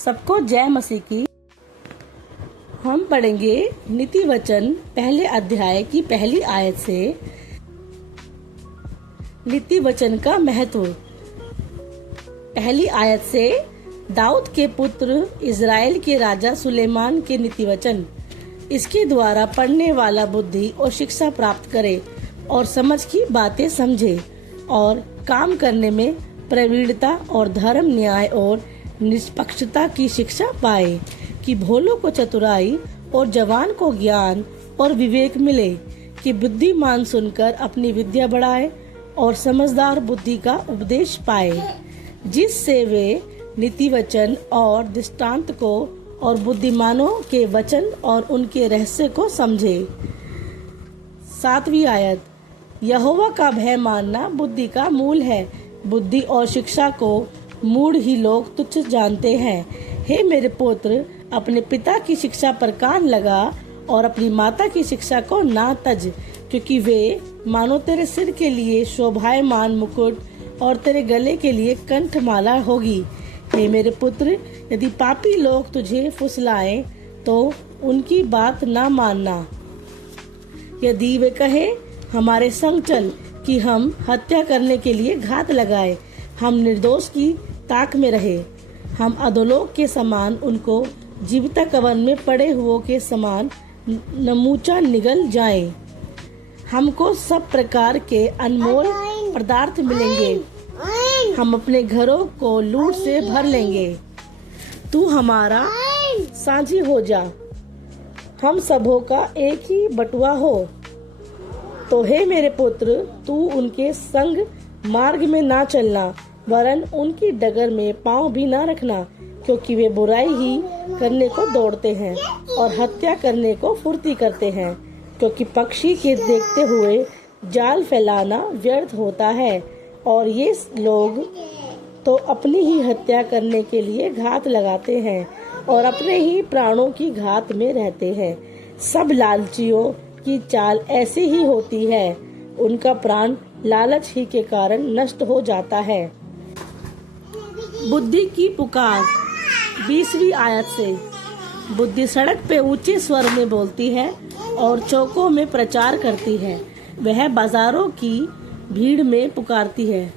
सबको जय मसीह की। हम पढ़ेंगे नीति वचन पहले अध्याय की पहली आयत से। नीति वचन का महत्व। पहली आयत से दाऊद के पुत्र इज़राइल के राजा सुलेमान के नीति वचन। इसके द्वारा पढ़ने वाला बुद्धि और शिक्षा प्राप्त करे और समझ की बातें समझे और काम करने में प्रवीणता और धर्म, न्याय और निष्पक्षता की शिक्षा पाए, कि भोलों को चतुराई और जवान को ज्ञान और विवेक मिले, कि बुद्धिमान सुनकर अपनी विद्या बढ़ाए और समझदार बुद्धि का उपदेश पाए, जिससे वे नीति वचन और दृष्टांत को और बुद्धिमानों के वचन और उनके रहस्य को समझे। 7वीं आयत। यहोवा का भय मानना बुद्धि का मूल है। बुद्धि और शिक्षा को मूढ़ ही लोग तुच्छ जानते हैं। हे मेरे पुत्र, अपने पिता की शिक्षा पर कान लगा और अपनी माता की शिक्षा को ना तज, क्योंकि वे मानो तेरे सिर के लिए शोभायमान मुकुट और तेरे गले के लिए कंठमाला होगी। हे मेरे पुत्र, यदि पापी लोग तुझे फुसलाएं तो उनकी बात ना मानना। यदि वे कहे हमारे संग चल, कि हम हत्या करने के लिए घात लगाए, हम निर्दोष की ताक में रहे, हम अधोलोक के समान उनको जीविता कवन में पड़े हुओं के समान नमूचा निगल जाएं। हमको सब प्रकार के अनमोल पदार्थ मिलेंगे, हम अपने घरों को लूट से भर लेंगे। तू हमारा साझी हो जा, हम सबों का एक ही बटुआ हो। तो हे मेरे पुत्र, तू उनके संग मार्ग में ना चलना, वरन उनकी डगर में पांव भी ना रखना, क्योंकि वे बुराई ही करने को दौड़ते हैं और हत्या करने को फुर्ती करते हैं। क्योंकि पक्षी के देखते हुए जाल फैलाना व्यर्थ होता है, और ये लोग तो अपनी ही हत्या करने के लिए घात लगाते हैं और अपने ही प्राणों की घात में रहते हैं। सब लालचियों की चाल ऐसी ही होती है, उनका प्राण लालच ही के कारण नष्ट हो जाता है। बुद्धि की पुकार। 20वीं आयत से। बुद्धि सड़क पे ऊंचे स्वर में बोलती है और चौकों में प्रचार करती है। वह बाजारों की भीड़ में पुकारती है,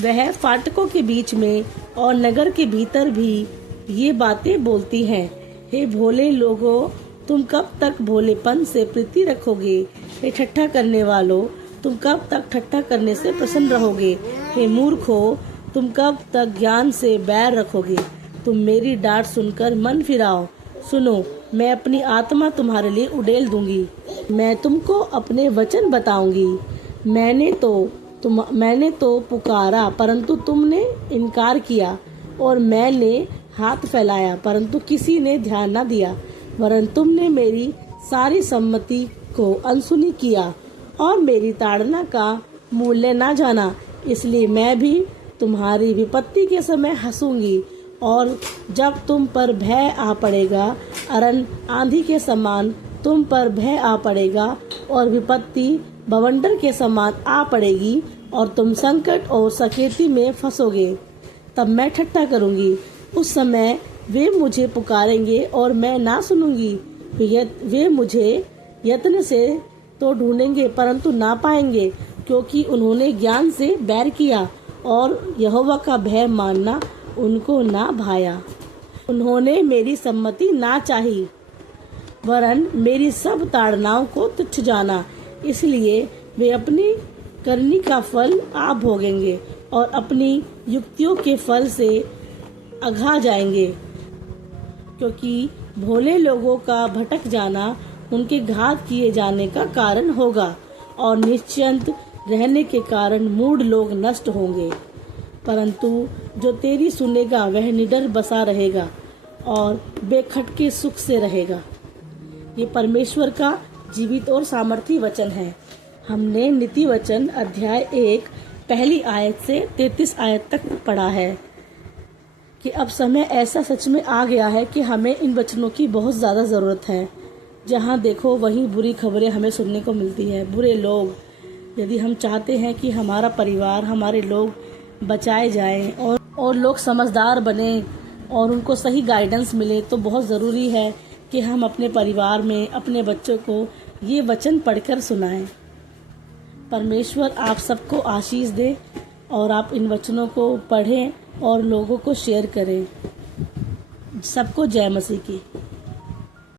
वह फाटकों के बीच में और नगर के भीतर भी ये बातें बोलती है। हे भोले लोगों, तुम कब तक भोलेपन से प्रीति रखोगे? हे ठट्ठा करने वालों, तुम कब तक ठट्ठा करने से प्रसन्न रहोगे? हे मूर्खों, तुम कब तक ज्ञान से बैर रखोगे? तुम मेरी डांट सुनकर मन फिराओ। सुनो, मैं अपनी आत्मा तुम्हारे लिए उड़ेल दूंगी, मैं तुमको अपने वचन बताऊंगी। मैंने तो पुकारा, परंतु तुमने इनकार किया, और मैंने हाथ फैलाया, परंतु किसी ने ध्यान न दिया। वरन तुमने मेरी सारी सम्मति को अनसुनी किया और मेरी ताड़ना का मूल्य ना जाना। इसलिए मैं भी तुम्हारी विपत्ति के समय हंसूंगी, और जब तुम पर भय आ पड़ेगा, अरन आंधी के समान तुम पर भय आ पड़ेगा, और विपत्ति बवंडर के समान आ पड़ेगी, और तुम संकट और सकेती में फंसोगे। तब मैं ठट्ठा करूंगी, उस समय वे मुझे पुकारेंगे और मैं ना सुनूंगी। वे मुझे यत्न से तो ढूंढेंगे, परंतु ना पाएंगे, क्योंकि उन्होंने ज्ञान से बैर किया और यहोवा का भय मानना उनको ना भाया। उन्होंने मेरी सम्मति ना चाही, वरन मेरी सब ताड़नाओं को तुच्छ जाना। इसलिए वे अपनी करनी का फल आप भोगेंगे और अपनी युक्तियों के फल से अघा जाएंगे, क्योंकि भोले लोगों का भटक जाना उनके घात किए जाने का कारण होगा, और निश्चिंत रहने के कारण मूढ़ लोग नष्ट होंगे। परंतु जो तेरी सुनेगा वह निडर बसा रहेगा और बेखटके सुख से रहेगा। ये परमेश्वर का जीवित और सामर्थी वचन है। हमने नीति वचन अध्याय 1 पहली आयत से 33 आयत तक पढ़ा है, कि अब समय ऐसा सच में आ गया है कि हमें इन वचनों की बहुत ज़्यादा ज़रूरत है। जहाँ देखो वहीं बुरी खबरें हमें सुनने को मिलती है, बुरे लोग। यदि हम चाहते हैं कि हमारा परिवार, हमारे लोग बचाए जाएं और लोग समझदार बने, और उनको सही गाइडेंस मिले, तो बहुत ज़रूरी है कि हम अपने परिवार में अपने बच्चों को ये वचन पढ़कर सुनाएं। परमेश्वर आप सबको आशीष दे और आप इन वचनों को पढ़ें और लोगों को शेयर करें। सबको जय मसीह की।